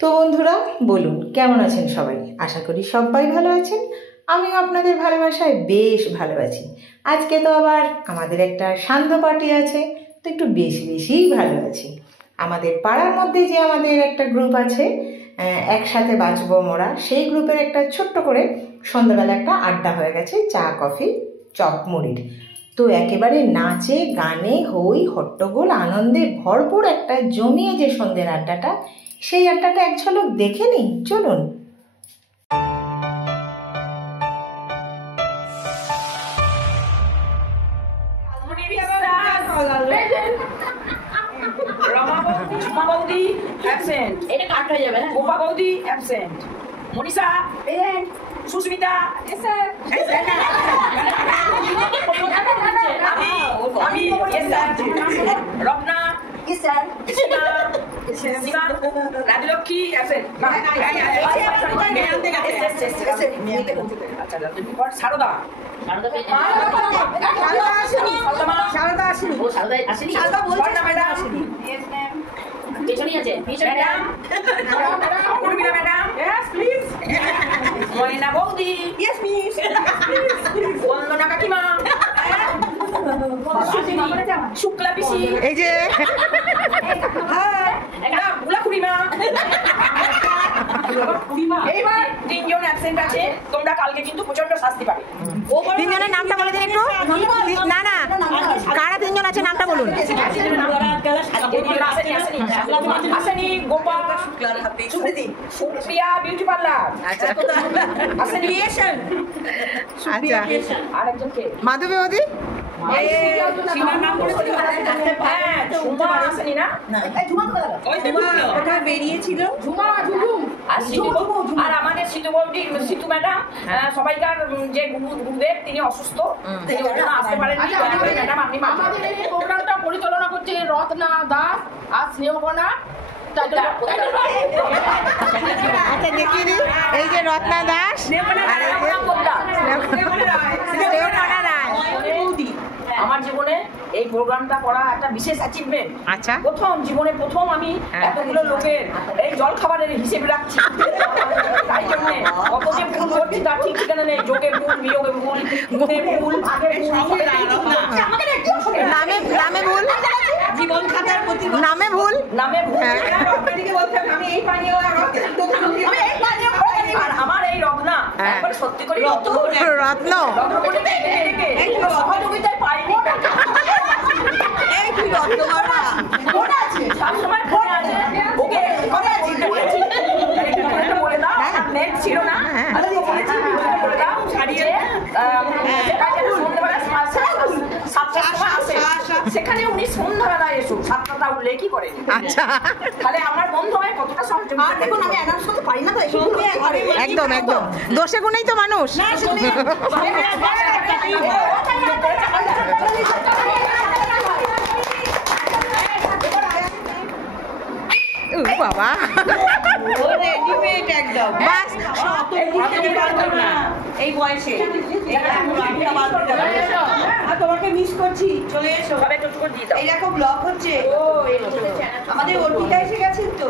তো বন্ধুরা বলুন কেমন আছেন সবাই? আশা করি সবাই ভালো আছেন। আমিও আপনাদের ভালোবাসায় বেশ ভালো আছি। আজকে তো আবার আমাদের একটা সান্ধ্য পার্টি আছে, তো একটু বেশিই ভালো আছি। আমাদের পাড়ার মধ্যে যে আমাদের একটা গ্রুপ আছে, একসাথে বাঁচবো মোরা, সেই গ্রুপের একটা ছোট্ট করে সন্ধ্যাবেলা একটা আড্ডা হয়ে গেছে, চা কফি চপ মুড়ির। তো একেবারে নাচে গানে হই হট্টগোল আনন্দে ভরপুর একটা জমিয়ে যে সন্ধ্যের আড্ডাটা, সেই আড্ডাটা এক ঝলক দেখে নিই চলুন। মনীষা, সুস্মিতা, আমি রত্না, রাজলক্ষ্মী, সারদা, ময়না বৌদি, বন্দনা কাকিমা, শুক্লা পিসি, এই যে খুড়িমা। এইবার তিনজন অ্যাবসেন্ট আছে, তোমরা কালকে কিন্তু প্রচন্ড শাস্তি পাবে। তিনজনের নামটা বলে দিন একটু। না না, কারা তিনজন আছে নামটা বলুন। আসেনি গোপাল, সুপ্রিয়া বিউটি পার্লার, আসেনি আরেকজনকে মাধবী বৌদি, বেরিয়েছিল আর আমাদের সিধু বৌদি, সিধু ম্যাডাম, সবাইকার যে গুরুদেব তিনি অসুস্থ, আসতে পারেননি। আমাদের এই প্রোগ্রামটা পরিচালনা করছে রত্না দাস আর স্নেহকণা। আচ্ছা দেখিয়ে দিন, এই যে রত্না দাস আর এই যে আমার জীবনে এই প্রোগ্রামটা করা একটা বিশেষ অ্যাচিভমেন্ট। আচ্ছা, জীবনে প্রথম আমি এতগুলো লোকের এই জল খাবারের হিসেবে রাখছি। তাই জন্য কত যে ভুল করছি তার ঠিক ঠিকানা নেই। যোগে ভুল, বিয়োগে ভুল, গুণে ভুল, নামে ভুল, জীবন খাতার প্রতি নামে ভুল। আমি এই পানীয় আর আমার এই রত্না একবার সত্যি করে রত্ন সহযোগিতায় পাইনি। সবসময় ফোনে আছে, ওকে বলে দাও, নেট ছিল না, বলে দাও ছাড়িয়ে সন্ধ্যাবেলা 7টার সময় আসে, সেখানে উনি সন্ধ্যাবেলায় এসো 7টা উঠলে কি করে। আচ্ছা, তাহলে আমার বন্ধ হয় কতটা সহযোগিতা। দেখুন আমি অ্যানাউন্স করতে পারি না, তো একদম একদম দোষে গুণেই তো মানুষ। বাবা বাস এই বয়সে তোমাকে মিস করছি, চলে এসো। এইরকম ব্লগ হচ্ছে, আমাদের ওটিটা এসে গেছেন তো।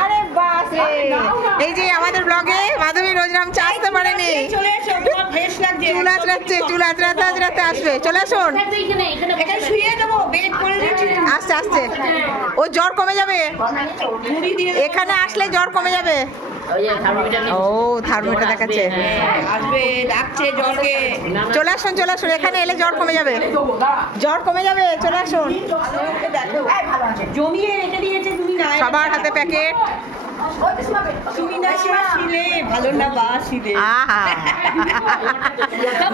আরে বাস রে, এই যে আমাদের ব্লগে মাধবী রোজরাম চা আসতে পারেনি, চলে এসো, তোমার ফ্রেশ লাগছে, চুল আঁচড়াচ্ছে, চুল আঁচড়াতে আঁচড়াতে আসবে। চলে আসুন, এখানে শুয়ে দেবো, বেড করে দিচ্ছি। আসছে আসছে, ও জ্বর কমে যাবে, এখানে আসলে জ্বর কমে যাবে। ও থার্মোমিটার দেখাচ্ছে, আসবে, ডাকছে জ্বরকে। চলে আসুন চলে আসুন, এখানে এলে জ্বর কমে যাবে, জ্বর কমে যাবে, চলে আসুন। জমিয়ে রেখে দিয়েছে, তুমি না সবার হাতে প্যাকেট। তুমি না ছিলে ভালো না বাসিলে। আহা,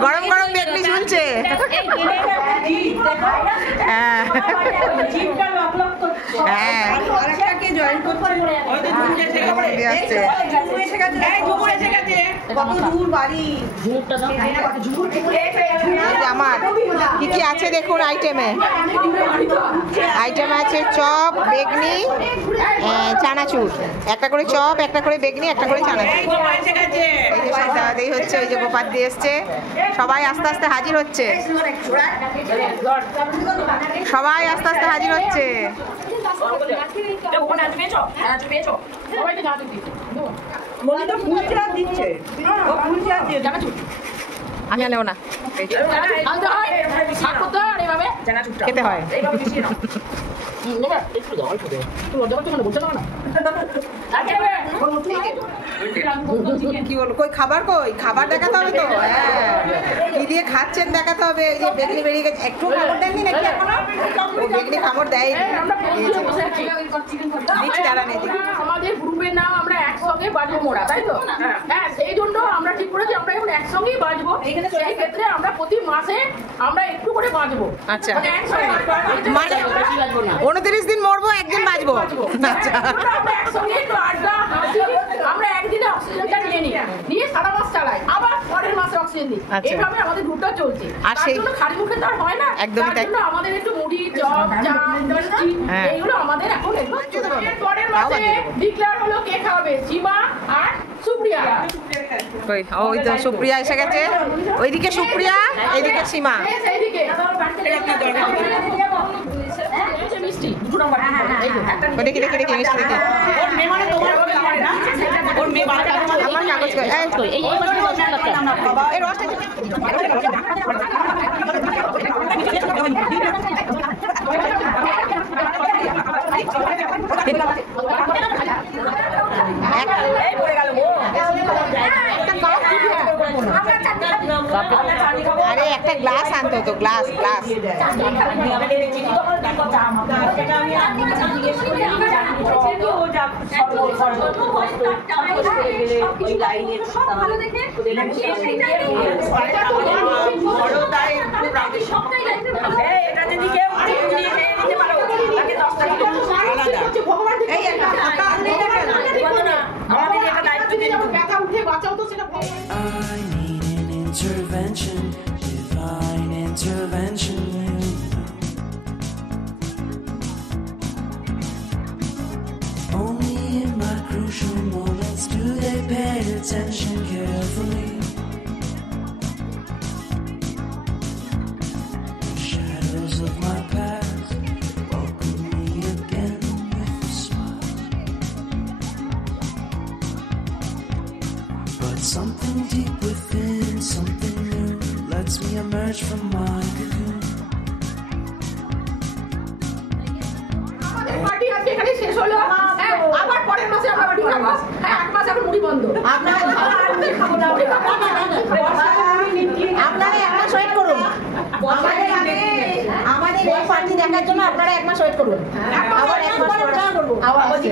গরম গরম বেগনি ঝুলছে। হ্যাঁ হ্যাঁ, আরেকটাকে জয়েন করতে কত দূর বাড়ি। আমার কি কি আছে দেখুন আইটেমে। আইটেম আছে চপ, বেগনি, চানাচুর, একটা করে চপ, একটা করে বেগনি, একটা করে চানাচুর। এই যে দাদাই হচ্ছে, ওই যে গোপাল দিয়ে এসছে, সবাই আস্তে আস্তে হাজির হচ্ছে, সবাই আস্তে আস্তে হাজির হচ্ছে। ওখানে আজ পেয়েছো? হ্যাঁ আজ পেয়েছো? সবাইকে জানাতে দিচ্ছে মনি তো ফুল চার দিচ্ছে, ও ফুল চার দিয়ে জানাচুর আমি নেব না, আনতে হয় শাক করতে হয় আর এইভাবে খেতে হয়। এইভাবে মিশিয়ে নাও। নেবে একটু দাও অল্প দে তুই লজ্জা করছিস না বলছে না কি বলবো, কই খাবার, কই খাবার দেখাতে হবে তো। হ্যাঁ, কি দিয়ে খাচ্ছেন দেখাতে হবে। এই যে বেগনি বেরিয়ে গেছে, একটু খাবার দেননি নাকি এখনো? ও বেগনি খাবার দেয়, আমরা বসে আছি দিচ্ছি দাঁড়া নেই। আমাদের গ্রুপের নাম আমরা একসঙ্গে বাজবো মোড়া, তাই তো? হ্যাঁ, সেই জন্য আমরা ঠিক করেছি আমরা এখন একসঙ্গেই বাজবো। সেই ক্ষেত্রে আমরা প্রতি মাসে আমরা একটু করে বাজবো। আচ্ছা, মানে একসঙ্গে মানে বেশি বাজবো না। 29 দিন মরবো, একদিন বাঁচবো। আচ্ছা, আমরা একসঙ্গে একটু আড্ডা হাসি, আমরা একদিনে অক্সিজেনটা নিয়ে সারা মাস চালাই, আবার পরের মাসে অক্সিজেন দিই। আচ্ছা। এইভাবে আমাদের গ্রুপটা চলছে। আর তার সেই- জন্য খালি মুখে তো আর হয় না। একদমই তার তাই। জন্য আমাদের একটু মুড়ি, চপ, চা, মিষ্টি হ্যাঁ। এইগুলো আমাদের এখন এগুলো চলছে। এর পরের তাও মাসে বাদ দিয়ে দেবো। ডিক্লেয়ার হলো কে খাওয়াবে, সীমা আর সুপ্রিয়া। কই ওই তো সুপ্রিয়া এসে গেছে, ওইদিকে সুপ্রিয়া, এইদিকে সীমা। সেইদিকে মিষ্টি দুটো নম্বর ও দেখি দেখি দেখি মিষ্টি দেখি। ওর মেয়ে মানে তোমার হবে না? ওর মেয়ে বাচ্চা তোমার আমার কাগজ কই, এই এই রসটা এই পড়ে গেল গো। আরে একটা গ্লাস আনতে হতো, গ্লাস গ্লাস। এটা যদি কেউ নিয়ে নিতে পারো তাকে 10 টাকা এই একটা ফাঁকা আনলে না কেন? আমাদের এটা দায়িত্ব দিয়ে দিতে হবে। ব্যথা উঠে বাঁচাও তো সেটা I need an intervention, divine intervention. Only in my crucial moments do they pay attention carefully. The shadows of my past welcome me again with a smile. But something deep within, something new, lets me emerge from my cocoon. আমাদের party আজকে এখানে শেষ হলো। হ্যাঁ, আবার পরের মাসে আমরা মুড়ি খাবো। হ্যাঁ, 8 মাস এখন মুড়ি বন্ধ। আপনারা আপনারা এক মাস ওয়েট করুন, আমাদের এই পার্টি দেখার জন্য আপনারা এক মাস ওয়েট করুন, আবার এক মাস পরে আবার আসছি।